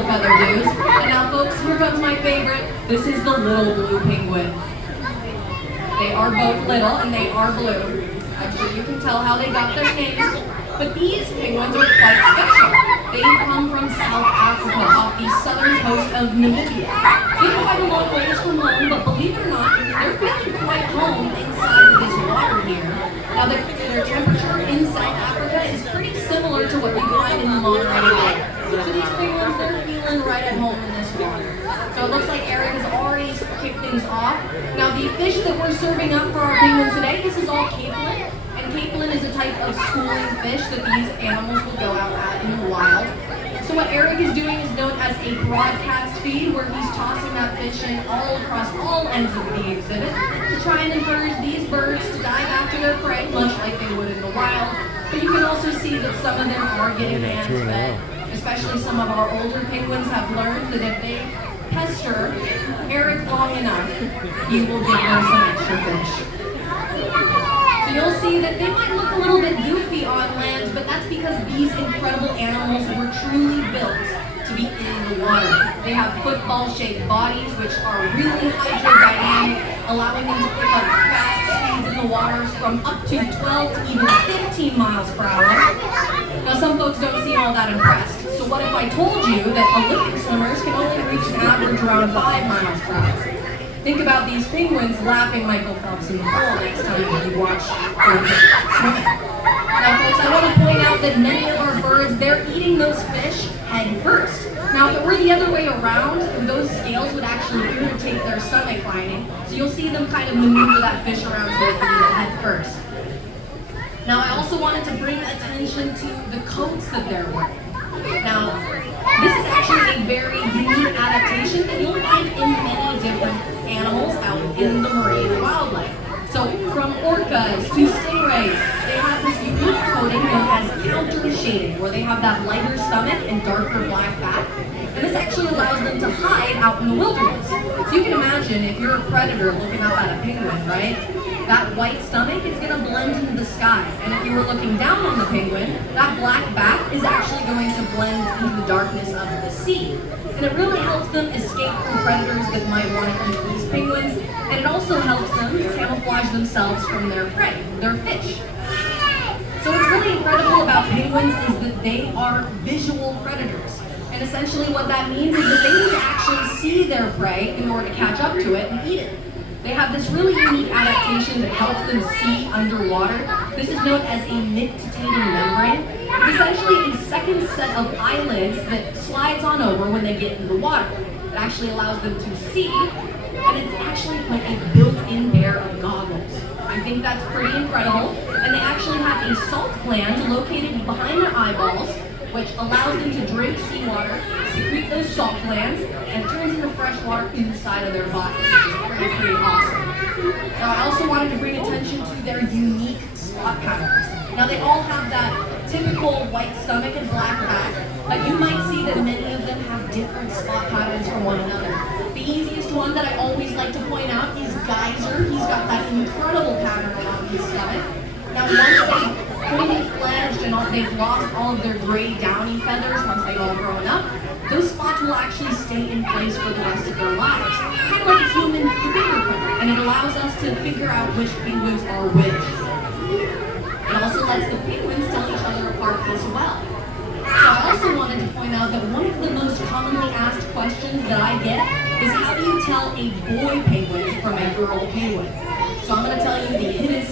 little feather dudes. And now folks, here comes my favorite. This is the little blue penguin. They are both little and they are blue. Actually, you can tell how they got their names. But these penguins are quite special. They come from South Africa, off the southern coast of Namibia. They're quite a long ways from home, but believe it or not, they're feeling quite home inside of this water here. Now, their temperature in South Africa is pretty similar to what we find in Monterey. So these penguins, they're feeling right at home in this water. So it looks like Eric has already kicked things off. Now, the fish that we're serving up for our penguins today, this is all capelin. And capelin is a type of schooling fish that these animals will go out at in the wild. So what Eric is doing is known as a broadcast feed, where he's tossing that fish in all across all ends of the exhibit to try and encourage these birds to dive after their prey, much like they would in the wild. But you can also see that some of them are getting hands fed. Especially some of our older penguins have learned that if they pester Eric long enough, he will give them some extra fish. So you'll see that they might look a little bit goofy on land, but that's because these incredible animals were truly built to be in the water. They have football-shaped bodies, which are really hydrodynamic, allowing them to pick up fast speeds in the water from up to 12 to even 15 miles per hour. Now, some folks don't seem all that impressed. So what if I told you that Olympic swimmers can only reach an average around 5 miles per hour? Think about these penguins lapping Michael Phelps in the pool next time you watch Olympic swimming. Now, folks, I want to point out that many of our birds, they're eating those fish head first. Now, if it were the other way around, those scales would actually irritate their stomach lining. So you'll see them kind of maneuver that fish around so they can eat it head first. Now, I also wanted to bring attention to the coats that they're wearing. Now, this is actually a very unique adaptation that you'll find in many different animals out in the marine wildlife. So, from orcas to stingrays, they have this unique coating known as counter shading, where they have that lighter stomach and darker black back. And this actually allows them to hide out in the wilderness. So you can imagine if you're a predator looking up at a penguin, right? That white stomach is going to blend into the sky. And if you were looking down on the penguin, that black back is actually going to blend into the darkness of the sea. And it really helps them escape from predators that might want to eat these penguins. And it also helps them camouflage themselves from their prey, their fish. So what's really incredible about penguins is that they are visual predators. And essentially what that means is that they need to actually see their prey in order to catch up to it and eat it. They have this really unique adaptation that helps them see underwater. This is known as a nictitating membrane. It's essentially a second set of eyelids that slides on over when they get into the water. It actually allows them to see, and it's actually like a built-in pair of goggles. I think that's pretty incredible. And they actually have a salt gland located behind their eyeballs, which allows them to drink seawater, secrete those salt glands, and it turns into fresh water inside of their body, which is pretty awesome. Now, I also wanted to bring attention to their unique spot patterns. Now, they all have that typical white stomach and black back, but you might see that many of them have different spot patterns from one another. The easiest one that I always like to point out is Geyser. He's got that incredible pattern around his stomach. Now, once they've fully fledged and they've lost all of their gray downy feathers, once they've all grown up, those spots will actually stay in place for the rest of their lives. Kind of like a human fingerprint, and it allows us to figure out which penguins are which. It also lets the penguins tell each other apart as well. So I also wanted to point out that one of the most commonly asked questions that I get is, how do you tell a boy penguin from a girl penguin? So I'm going to tell you the hidden